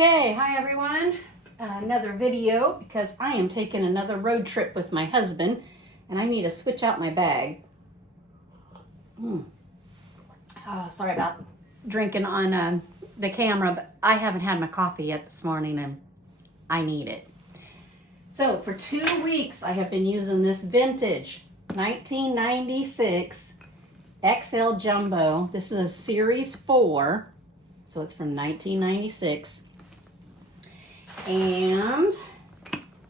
Okay, hi everyone. Another video because I am taking another road trip with my husband and I need to switch out my bag. Oh, sorry about drinking on the camera, but I haven't had my coffee yet this morning and I need it. So for 2 weeks I have been using this vintage 1996 XL Jumbo. This is a Series 4, so it's from 1996. And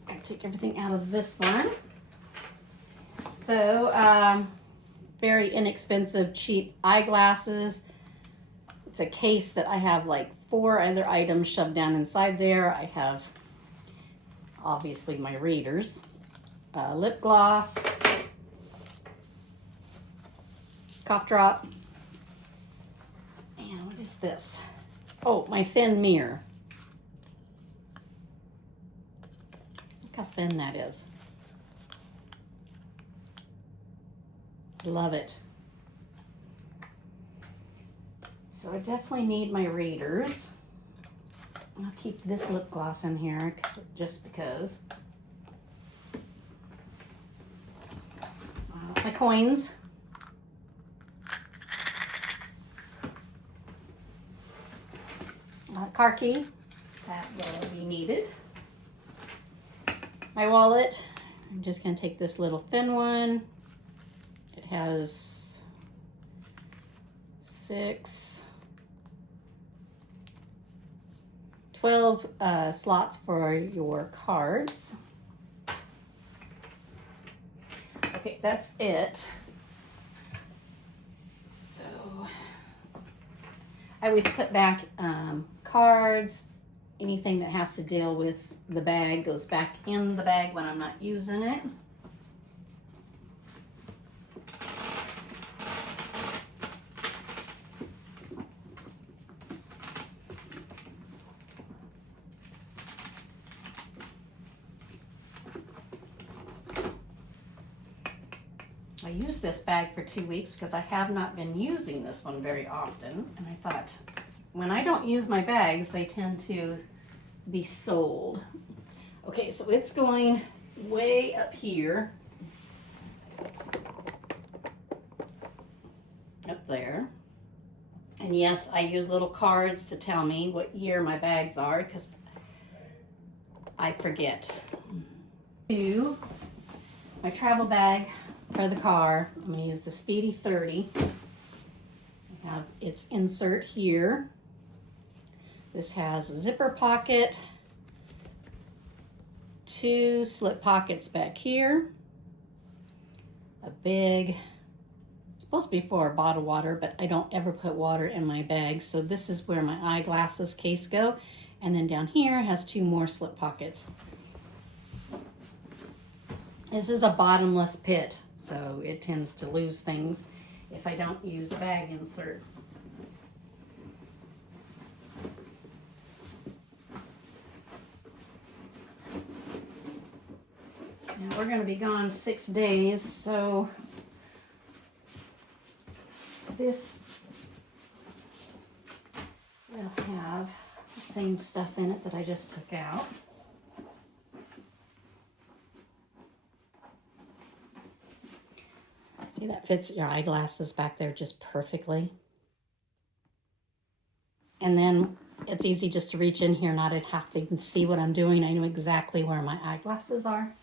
I take everything out of this one. So, very inexpensive, cheap eyeglasses. It's a case that I have like 4 other items shoved down inside there. I have, obviously, my readers, lip gloss, cough drop, and what is this? Oh, my thin mirror. Look how thin that is. Love it. So I definitely need my readers. I'll keep this lip gloss in here just because. My coins. Car key. That will be needed. My wallet. I'm just going to take this little thin one. It has 12 slots for your cards. Okay, that's it. So I always put back cards. Anything that has to deal with the bag goes back in the bag when I'm not using it. I used this bag for 2 weeks because I have not been using this one very often. And I thought, when I don't use my bags, they tend to be sold. Okay, so it's going way up here. Up there. And yes, I use little cards to tell me what year my bags are because I forget. To my travel bag for the car, I'm going to use the Speedy 30. I have its insert here. This has a zipper pocket, 2 slip pockets back here, a big, it's supposed to be for bottled water, but I don't ever put water in my bag, so this is where my eyeglasses case go. And then down here has 2 more slip pockets. This is a bottomless pit, so it tends to lose things if I don't use a bag insert. Now we're going to be gone 6 days, so this will have the same stuff in it that I just took out. See, that fits your eyeglasses back there just perfectly. And then it's easy just to reach in here, not have to even see what I'm doing. I know exactly where my eyeglasses are.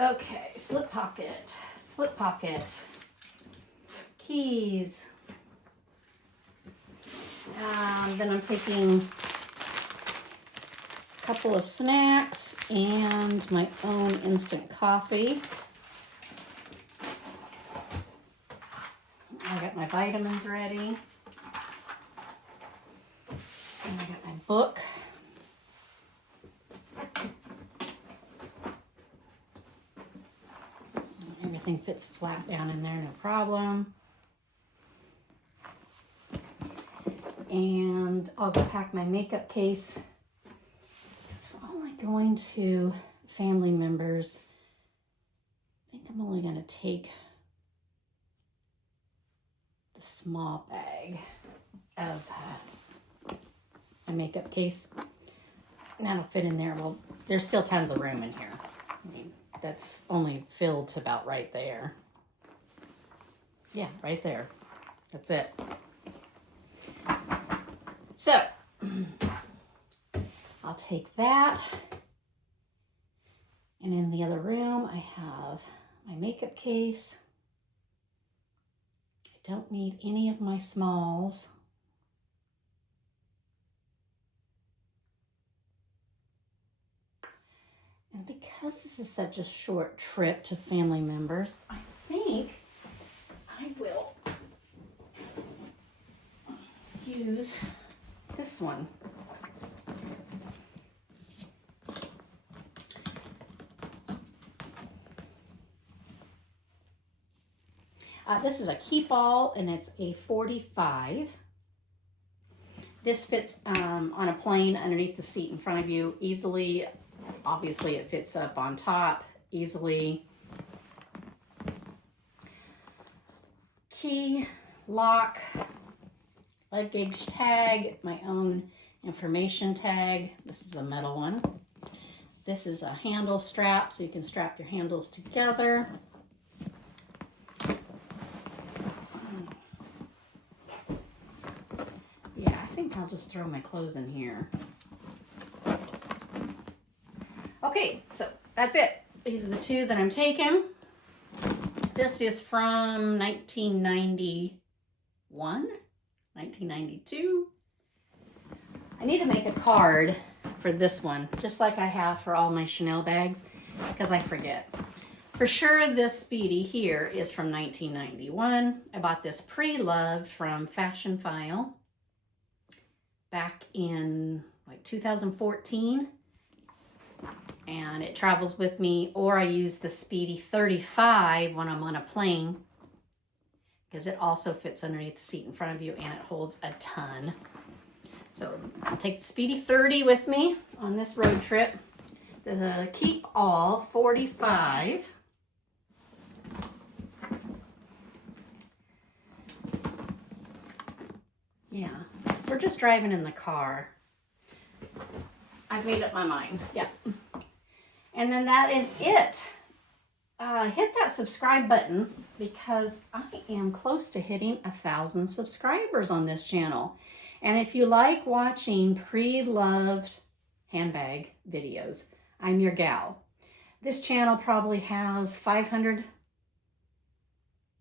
Okay, slip pocket, keys. Then I'm taking a couple of snacks and my own instant coffee. I got my vitamins ready. And I got my book. Everything fits flat down in there, no problem. And I'll go pack my makeup case. Since we're only going to family members, I think I'm only going to take the small bag. of a makeup case. And that'll fit in there. Well, there's still tons of room in here. I mean, that's only filled to about right there. Yeah, right there. That's it. So, I'll take that. And in the other room, I have my makeup case. I don't need any of my smalls. And because this is such a short trip to family members, I think I will use this one. This is a keep all, and it's a 45. This fits on a plane underneath the seat in front of you easily. Obviously, it fits up on top easily. Key, lock, luggage tag, my own information tag. This is a metal one. This is a handle strap, so you can strap your handles together. Yeah, I think I'll just throw my clothes in here. Okay, so that's it. These are the two that I'm taking. This is from 1991, 1992. I need to make a card for this one, just like I have for all my Chanel bags, because I forget. For sure, this Speedy here is from 1991. I bought this pre-loved from Fashion File back in like 2014. And it travels with me, or I use the Speedy 35 when I'm on a plane, because it also fits underneath the seat in front of you and it holds a ton. So I'll take the Speedy 30 with me on this road trip. The Keep All 45. Yeah, we're just driving in the car. I've made up my mind. Yeah. And then that is it. Hit that subscribe button because I am close to hitting 1,000 subscribers on this channel. And if you like watching pre-loved handbag videos, I'm your gal. This channel probably has 500.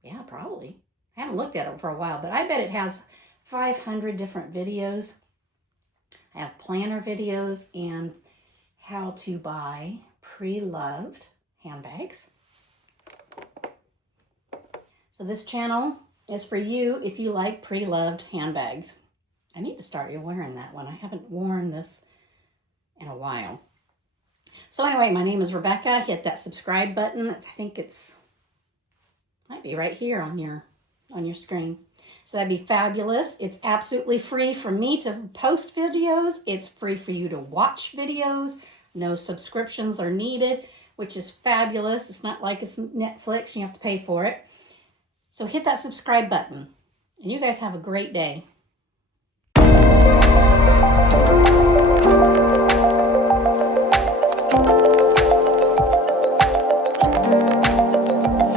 Yeah, probably. I haven't looked at it for a while, but I bet it has 500 different videos. I have planner videos and how to buy pre-loved handbags. So this channel is for you if you like pre-loved handbags. I need to start wearing that one. I haven't worn this in a while. So anyway, my name is Rebecca. Hit that subscribe button. I think might be right here on your screen. So that'd be fabulous. It's absolutely free for me to post videos. It's free for you to watch videos. No subscriptions are needed, which is fabulous. It's not like it's Netflix. You have to pay for it. So hit that subscribe button. And you guys have a great day.